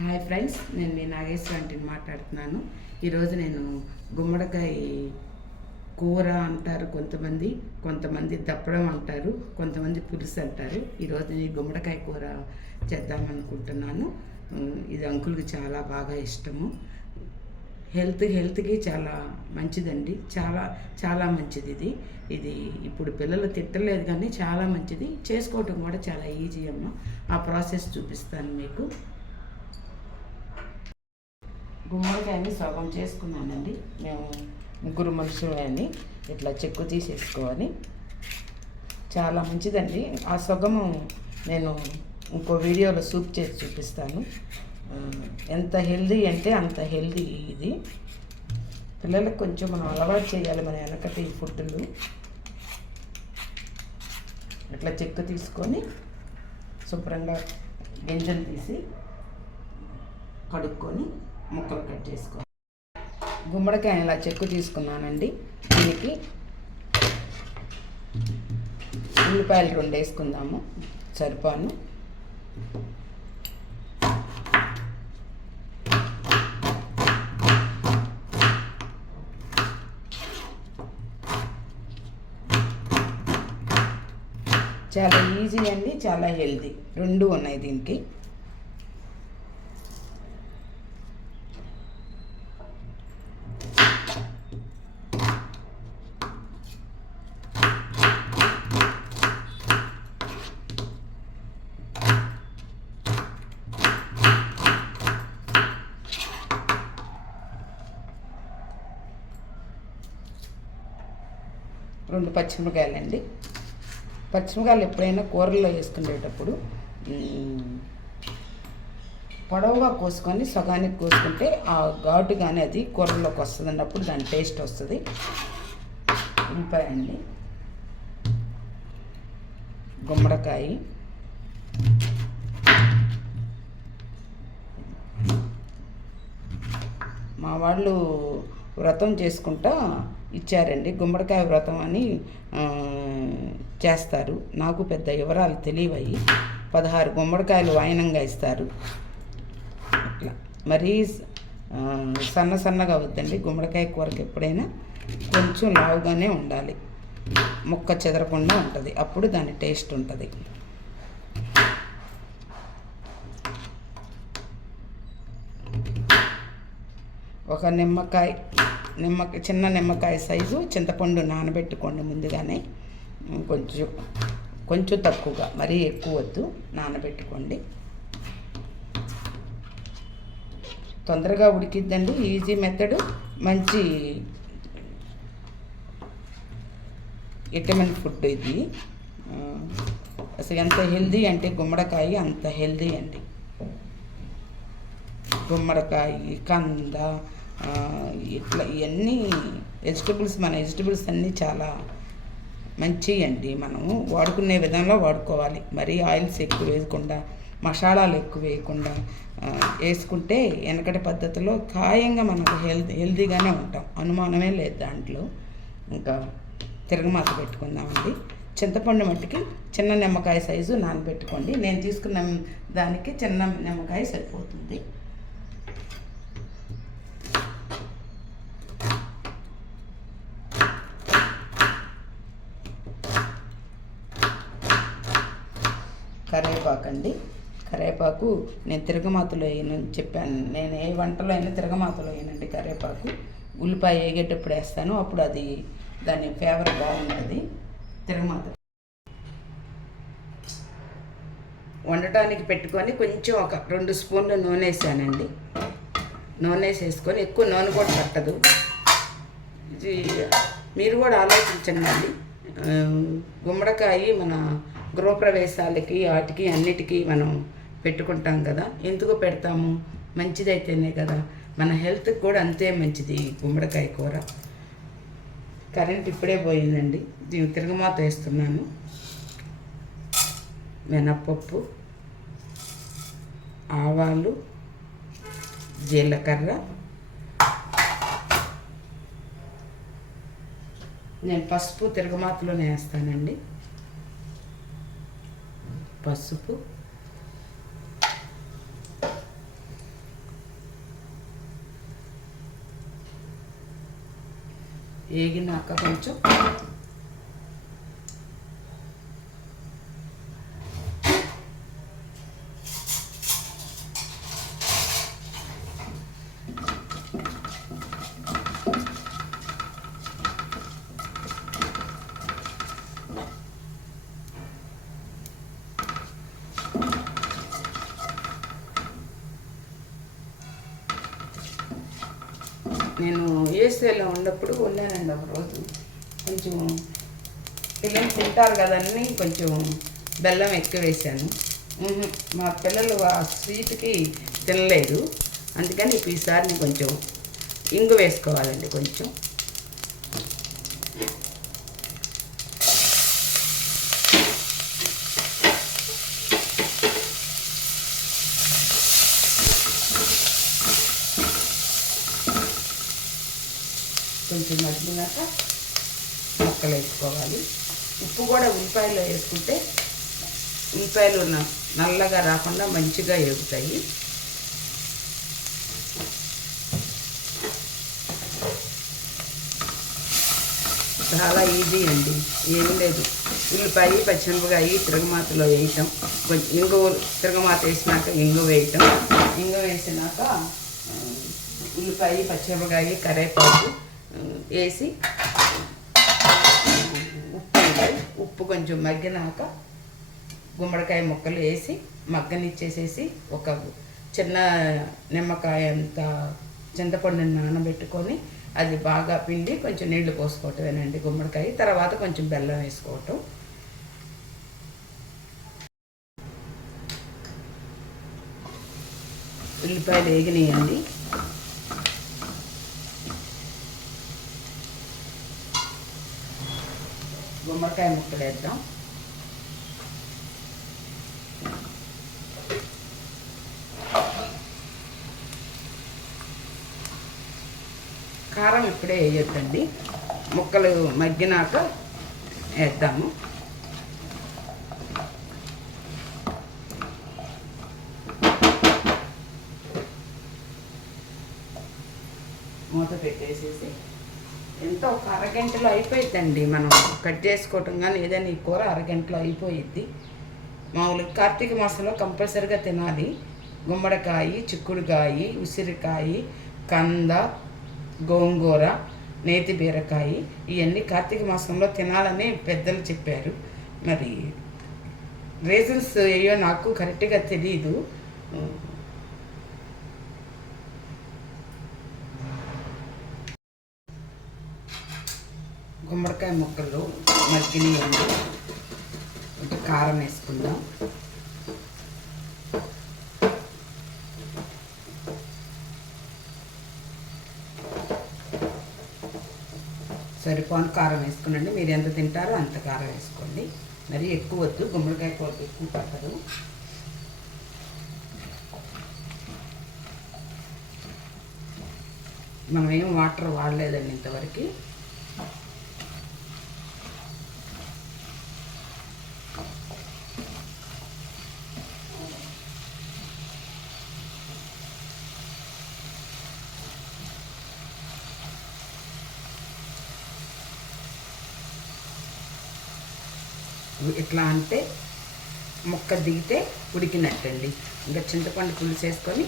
Hi friends, నేను మీ నాగేశ్వర ఆంటీని మాట్లాడుతున్నాను. ఈరోజు నేను గుమ్మడికాయ కూర అంటారు కొంతమంది, కొంతమంది దప్పడం అంటారు, కొంతమంది పులుసు అంటారు. ఈరోజు నేను గుమ్మడికాయ కూర చేద్దామనుకుంటున్నాను. ఇది అంకుల్కి చాలా బాగా ఇష్టము. హెల్త్కి చాలా మంచిదండి. చాలా చాలా మంచిది ఇది ఇప్పుడు పిల్లలు తిట్టలేదు కానీ చాలా మంచిది. చేసుకోవటం కూడా చాలా ఈజీ అమ్మ. ఆ ప్రాసెస్ చూపిస్తాను మీకు. గుమ్మడికాయని సగం చేసుకున్నానండి. మేము ముగ్గురు మనుషులని ఇట్లా చెక్కు తీసేసుకోవాలి. చాలా మంచిదండి. ఆ సగము నేను ఇంకో వీడియోలో సూప్ చేసి చూపిస్తాను. ఎంత హెల్దీ అంటే అంత హెల్దీ ఇది. పిల్లలకు కొంచెం మనం అలవాటు చేయాలి మన వెనకటి ఫుడ్లు. ఇట్లా చెక్కు తీసుకొని శుభ్రంగా గింజలు తీసి కడుక్కొని ముక్కలు కట్ చేసుకో. గుమ్మడికాయ ఇలా చెక్కు తీసుకున్నానండి. దీనికి ఉల్లిపాయలు 2 వేసుకుందాము, సరిపాను. చాలా ఈజీ అండి, చాలా హెల్తీ. 2 ఉన్నాయి దీనికి. రెండు పచ్చిమిరకాయలండి. పచ్చిమిరకాయలు ఎప్పుడైనా కూరల్లో వేసుకునేటప్పుడు పొడవుగా కోసుకొని సగానికి కోసుకుంటే ఆ ఘాటు కానీ అది కూరల్లోకి వస్తుంది అన్నప్పుడు దాని టేస్ట్ వస్తుంది. ఉల్లిపాయ అండి, గుమ్మడికాయ, మా వాళ్ళు వ్రతం చేసుకుంటా ఇచ్చారండి. గుమ్మడికాయ వ్రతం అని చేస్తారు. నాకు పెద్ద వివరాలు తెలియవయి. 16 గుమ్మడికాయలు వాయినంగా ఇస్తారు. అట్లా మరీ సన్నగా వద్దండి. గుమ్మడికాయ కూరకి ఎప్పుడైనా కొంచెం లావుగానే ఉండాలి, ముక్క చెదరకుండా ఉంటుంది. అప్పుడు దాని టేస్ట్ ఉంటుంది. ఒక చిన్న నిమ్మకాయ సైజు చింతపండు నానబెట్టుకోండి ముందుగానే. కొంచెం తక్కువగా, మరీ ఎక్కువ వద్దు, నానబెట్టుకోండి. తొందరగా ఉడికిద్దండి. ఈజీ మెథడ్, మంచి విటమిన్ ఫుడ్ ఇది. అసలు ఎంత హెల్దీ అంటే గుమ్మడికాయ అంత హెల్దీ అండి. గుమ్మడికాయ, కంద, ఇట్లా ఇవన్నీ మన వెజిటబుల్స్ అన్నీ చాలా మంచివి అండి. మనము వాడుకునే విధంలో వాడుకోవాలి. మరీ ఆయిల్స్ ఎక్కువ వేయకుండా, మసాలాలు ఎక్కువ వేయకుండా వేసుకుంటే వెనకటి పద్ధతిలో ఖాయంగా మనకు హెల్తీగానే ఉంటాం. అనుమానమే లేదు దాంట్లో. ఇంకా తిరగమాత పెట్టుకుందామండి. చింతపండు మట్టికి చిన్న నిమ్మకాయ సైజు నానబెట్టుకోండి. నేను తీసుకున్న దానికి చిన్న నిమ్మకాయ సరిపోతుంది. కరివేపాకండి. కరివేపాకు నేను తిరగమాతలో వేయనని చెప్పాను. నేను ఏ వంటలో అయినా తిరగమాతలో వేయనండి కరివేపాకు. ఉల్లిపాయ వేగేటప్పుడు వేస్తాను, అప్పుడు అది దాని ఫ్లేవర్ బాగుంటుంది. తిరగమాత వండటానికి పెట్టుకొని కొంచెం ఒక 2 స్పూన్లు నూనె వేసానండి. నూనె వేసేసుకొని, ఎక్కువ నూనె కూడా పట్టదు. ఇది మీరు కూడా ఆలోచించండి. గుమ్మడికాయ మన గృహప్రవేశాలకి వాటికి అన్నిటికీ మనం పెట్టుకుంటాం కదా. ఎందుకు పెడతాము? మంచిదైతేనే కదా. మన హెల్త్కి కూడా అంతే మంచిది గుమ్మడికాయ కూర. కరెంట్ ఇప్పుడే పోయిందండి. దీన్ని తిరగమాత వేస్తున్నాను. మినప్పప్పు, ఆవాలు, జీలకర్ర. నేను పసుపు తిరగమాతలోనే వేస్తానండి. పసుపు, వేగినాక కొంచెం నేను యూఎస్ఏలో ఉన్నప్పుడు ఉన్నానండి ఒకరోజు. కొంచెం పిల్లలు తింటారు కదని కొంచెం బెల్లం ఎక్కువ వేసాను. మా పిల్లలు ఆ స్వీట్కి తినలేదు, అందుకని ఇప్పుడు ఈసారి కొంచెం ఇంగు వేసుకోవాలండి. కొంచెం కొంచెం మగ్గినాక ముక్కలు వేసుకోవాలి. ఉప్పు కూడా ఉల్లిపాయలు వేసుకుంటే ఉల్లిపాయలు నల్లగా రాకుండా మంచిగా వేగుతాయి. చాలా ఈజీ అండి, ఏం లేదు. ఉల్లిపాయ పచ్చిమిరపకాయ తిరగమాతలో వేయటం, కొంచెం ఇంగు తిరగమాత వేసినాక ఇంగు వేయటం, ఇంగు వేసినాక ఉల్లిపాయ పచ్చిమిరపకాయ కరివేపాకు వేసి ఉప్పు కొంచెం మగ్గినాక గుమ్మడికాయ ముక్కలు వేసి మగ్గనిచ్చేసేసి ఒక చిన్న నిమ్మకాయ అంత చింతపండుని నానబెట్టుకొని అది బాగా పిండి కొంచెం నీళ్లు పోసుకోవటమేనండి గుమ్మడికాయ. తర్వాత కొంచెం బెల్లం వేసుకోవటం. ఉల్లిపాయలు వేగినాయండి. గుమ్మడికాయ ముక్కలు వేద్దాం. కారం ఇప్పుడే వేయొద్దండి, ముక్కలు మగ్గినాక వేద్దాము. మూత పెట్టేసేసి ఎంతో ఒక అరగంటలో అయిపోయిద్దండి. మనం కట్ చేసుకోవటం కానీ ఏదైనా ఈ కూర అరగంటలో అయిపోయిద్ది. మామూలుగా కార్తీక మాసంలో కంపల్సరీగా తినాలి. గుమ్మడికాయ, చిక్కుడుకాయ, ఉసిరికాయ, కంద, గోంగూర, నేతి బీరకాయ ఇవన్నీ కార్తీక మాసంలో తినాలని పెద్దలు చెప్పారు. మరి రీజన్స్ అయ్యో నాకు కరెక్ట్గా తెలీదు. గుమ్మడికాయ ముక్కలు మగ్గినాయండి. కొంచెం కారం వేసుకుందాం. సరిపోని కారం వేసుకునండి. మీరు ఎంత తింటారో అంత కారం వేసుకోండి. మరి ఎక్కువ వద్దు, గుమ్మడికాయ కూర ఎక్కువ పట్టదు. మనం ఏం వాటర్ వాడలేదండి ఇంతవరకు. ఇట్లా అంటే ముక్క దిగితే ఉడికినట్టండి. ఇంకా చింతపండు పులుసు వేసుకొని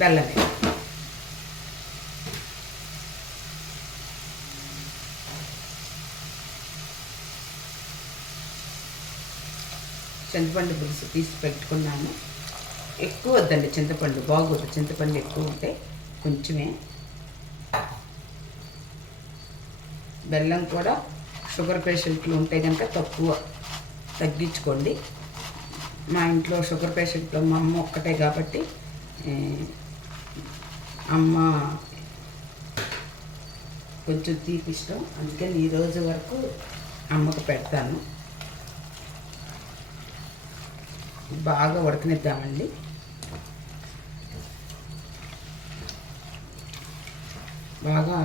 బెల్లం వేయాలి. చింతపండు పులుసు తీసి పెట్టుకున్నాను. ఎక్కువ వద్దండి చింతపండు, బాగోదు. చింతపండు ఎక్కువ ఉంటే కొంచెమే. బెల్లం కూడా షుగర్ పేషెంట్లు ఉంటే కనుక తగ్గించుకోండి. మా ఇంట్లో షుగర్ పేషెంట్లో మా అమ్మ ఒక్కటే కాబట్టి అమ్మ కొంచెం తీపి ఇష్టం, అందుకని ఈరోజు వరకు అమ్మకు పెడతాను. బాగా ఉడకనిద్దామండి. బాగా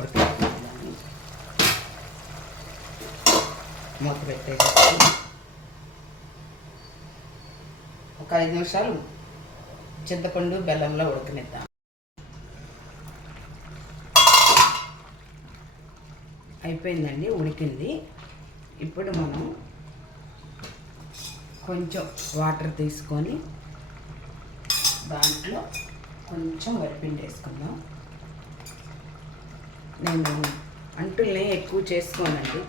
ఉడకనిద్దాము. మూత పెట్టేసి ఒక 5 నిమిషాలు చింతపండు బెల్లంలో ఉడకనిద్దాం. అయిపోయిందండి, ఉడికింది. ఇప్పుడు మనం కొంచెం వాటర్ తీసుకొని దాంట్లో కొంచెం వరిపిండి వేసుకుందాం. నేను అంటుల్ని ఎక్కువ చేసుకోనండి,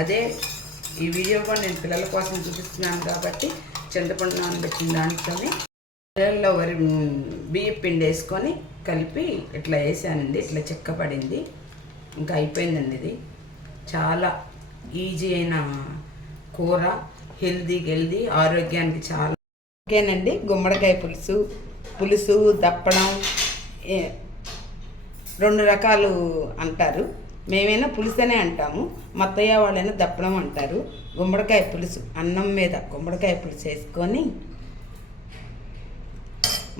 అదే ఈ వీడియో కూడా నేను పిల్లల కోసం చూపిస్తున్నాను కాబట్టి చింతపండు నానబెట్టిన దాంట్లోనే పిల్లల్లో బియ్యం పిండి వేసుకొని కలిపి ఇట్లా వేసానండి. ఇట్లా చిక్కపడింది. ఇంకా అయిపోయిందండి. ఇది చాలా ఈజీ అయిన కూర, హెల్దీ, ఆరోగ్యానికి చాలా ఓకేనండి. గుమ్మడికాయ పులుసు దప్పడం 2 రకాలు అంటారు. మేమైనా పులుసు అనే అంటాము, మత్తయ్య వాళ్ళైనా దప్పడం అంటారు. గుమ్మడికాయ పులుసు, అన్నం మీద గుమ్మడికాయ పులుసు వేసుకొని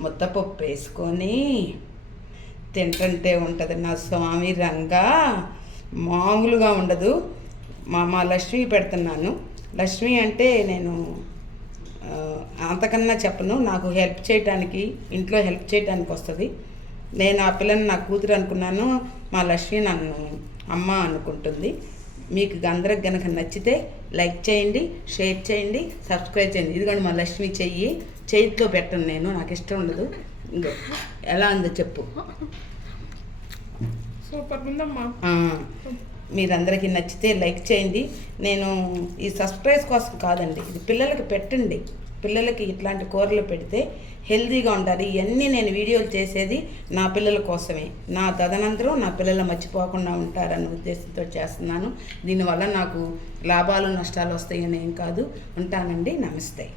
ముద్దపప్పు వేసుకొని తింటుంటే ఉంటుంది నా స్వామి రంగా, మామూలుగా ఉండదు. మా లక్ష్మి పెడుతున్నాను. లక్ష్మి అంటే నేను అంతకన్నా చెప్పను, నాకు హెల్ప్ చేయడానికి, ఇంట్లో హెల్ప్ చేయడానికి వస్తుంది. నేను ఆ పిల్లని నా కూతురు అనుకున్నాను, మా లక్ష్మి నన్ను అమ్మ అనుకుంటుంది. మీకు అందరికి కనుక నచ్చితే లైక్ చేయండి, షేర్ చేయండి, సబ్స్క్రైబ్ చేయండి. ఇదిగోండి మా లక్ష్మి చేతితో పెట్టను నేను, నాకు ఇష్టం ఉండదు. ఇంకో ఎలా ఉందో చెప్పు. సూపర్ ఉందమ్మా. మీరందరికీ నచ్చితే లైక్ చేయండి. నేను ఈ సబ్స్క్రైబ్ కోసం కాదండి, ఇది పిల్లలకి పెట్టండి. పిల్లలకి ఇట్లాంటి కూరలు పెడితే హెల్తీగా ఉండాలి. ఇవన్నీ నేను వీడియోలు చేసేది నా పిల్లల కోసమే. నా తదనంతరం నా పిల్లలు మర్చిపోకుండా ఉంటారన్న ఉద్దేశంతో చేస్తున్నాను. దీనివల్ల నాకు లాభాలు నష్టాలు వస్తాయని ఏం కాదు. ఉంటానండి. నమస్తే.